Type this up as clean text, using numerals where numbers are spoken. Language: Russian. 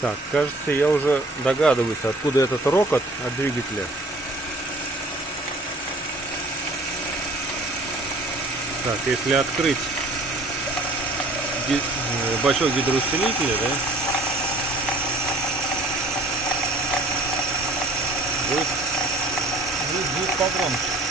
Так, кажется, я уже догадываюсь, откуда этот рокот от двигателя. Так, если открыть бачок гидроусилителя, да, будет погромче.